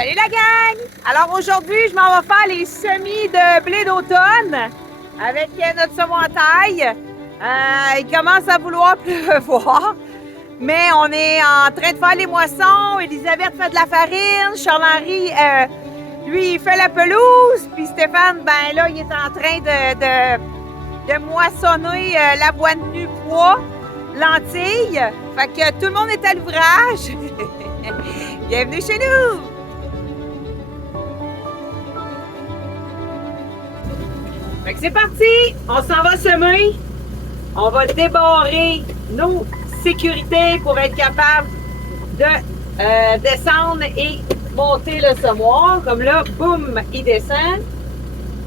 Salut la gang! Alors aujourd'hui, je m'en vais faire les semis de blé d'automne avec notre semoir à taille. Il commence à vouloir pleuvoir, mais on est en train de faire les moissons. Elisabeth fait de la farine, Charles-Henri, lui, il fait la pelouse, puis Stéphane, ben là, il est en train de moissonner la boîte nu pois, lentilles. Fait que tout le monde est à l'ouvrage. Bienvenue chez nous! Fait que c'est parti! On s'en va semer. On va débarrer nos sécurités pour être capable de descendre et monter le semoir. Comme là, boum, il descend.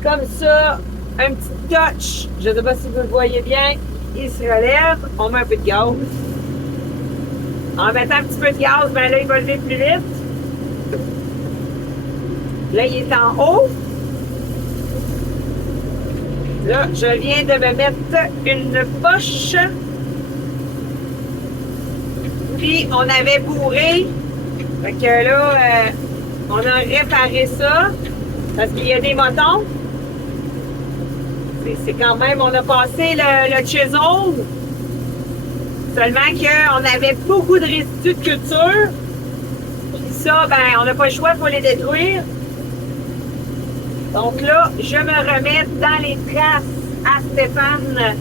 Comme ça, un petit touch. Je ne sais pas si vous le voyez bien. Il se relève. On met un peu de gaz. En mettant un petit peu de gaz, ben là, il va lever plus vite. Là, il est en haut. Là, je viens de me mettre une poche. Puis, on avait bourré. Fait que là, on a réparé ça. Parce qu'il y a des motons. C'est quand même, on a passé le chisel. Seulement qu'on avait beaucoup de résidus de culture. Puis ça, ben, on n'a pas le choix pour les détruire. Donc là, je me remets dans les traces à Stéphane.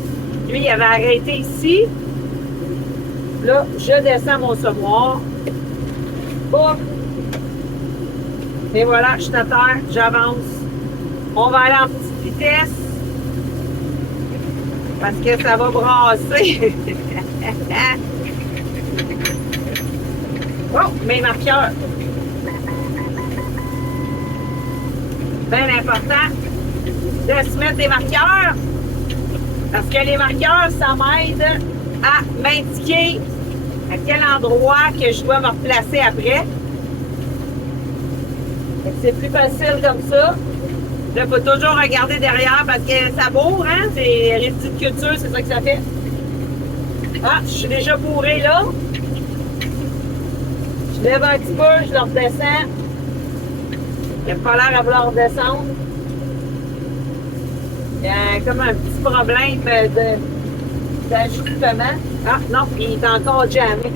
Lui, il avait arrêté ici. Là, je descends mon semoir. Boum! Et voilà, je suis à terre, j'avance. On va aller en petite vitesse. Parce que ça va brasser. Oh, mes marqueurs. Bien important de se mettre des marqueurs. Parce que les marqueurs, ça m'aide à m'indiquer à quel endroit que je dois me replacer après. C'est plus facile comme ça. Là, il faut toujours regarder derrière parce que ça bourre, hein? C'est résidus de culture, c'est ça que ça fait. Ah, je suis déjà bourré là. Je lève un petit peu, je le redescends. Il n'a pas l'air à vouloir descendre. Il y a comme un petit problème d'ajustement. Ah non, il est encore jammé.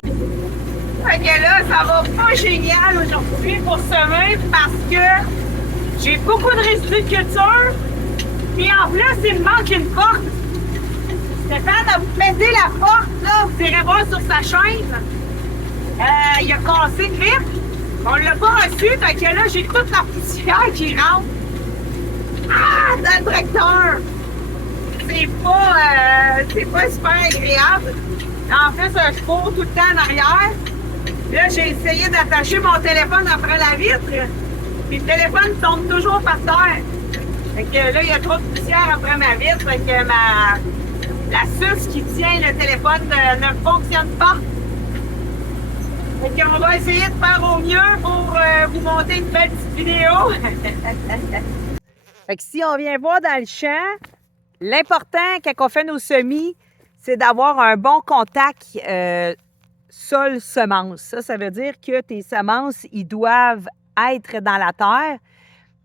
Fait que là, ça va pas génial aujourd'hui pour semer parce que j'ai beaucoup de résidus de culture. Puis en plus, il me manque une porte. Stéphane a pété la porte, là. Vous irez voir sur sa chaîne. Il a cassé une vitre. On l'a pas reçu, fait que là, j'ai toute la poussière qui rentre. Ah! Dans le tracteur! C'est pas super agréable. En fait, je cours tout le temps en arrière. Là, j'ai essayé d'attacher mon téléphone après la vitre. Puis le téléphone tombe toujours par terre. Fait que là, il y a trop de poussière après ma vitre. Fait que la suce qui tient le téléphone ne fonctionne pas. Fait qu'on va essayer de faire au mieux pour vous monter une belle petite vidéo. Fait que si on vient voir dans le champ, l'important quand on fait nos semis, c'est d'avoir un bon contact sol-semence. Ça veut dire que tes semences, ils doivent être dans la terre,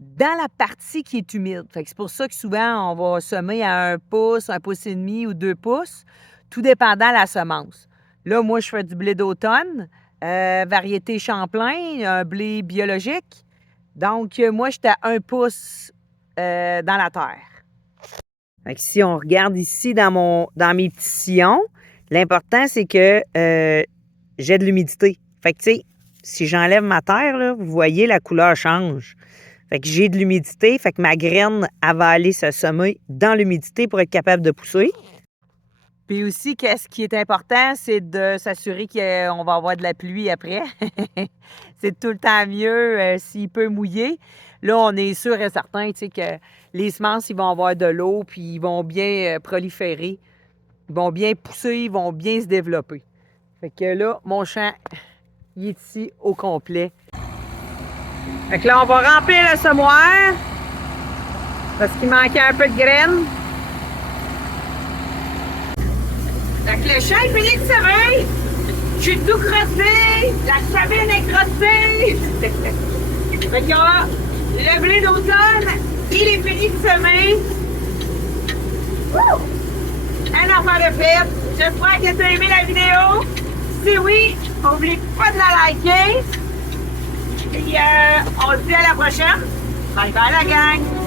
dans la partie qui est humide. Fait que c'est pour ça que souvent, on va semer à 1 pouce et demi ou 2 pouces, tout dépendant de la semence. Là, moi, je fais du blé d'automne. Variété Champlain, un blé biologique. Donc, moi, j'étais à 1 pouce dans la terre. Fait que si on regarde ici dans mes petits sillons, l'important, c'est que j'ai de l'humidité. Fait que, tu sais, si j'enlève ma terre, là, vous voyez, la couleur change. Fait que j'ai de l'humidité, fait que ma graine, elle va aller se semer dans l'humidité pour être capable de pousser. Puis aussi, qu'est-ce qui est important, c'est de s'assurer qu'on va avoir de la pluie après. C'est tout le temps mieux s'il peut mouiller. Là, on est sûr et certain, tu sais, que les semences, ils vont avoir de l'eau, puis ils vont bien proliférer. Ils vont bien pousser, ils vont bien se développer. Fait que là, mon champ, il est ici au complet. Fait que là, on va remplir le semoir parce qu'il manquait un peu de graines. Fait que le champ est fini de semer. Je suis tout crossé. La cabine est crossée. Fait que le blé d'automne, il est fini de semer. Un affaire de fête. J'espère que tu as aimé la vidéo. Si oui, n'oublie pas de la liker. Et on se dit à la prochaine. Bye bye la gang!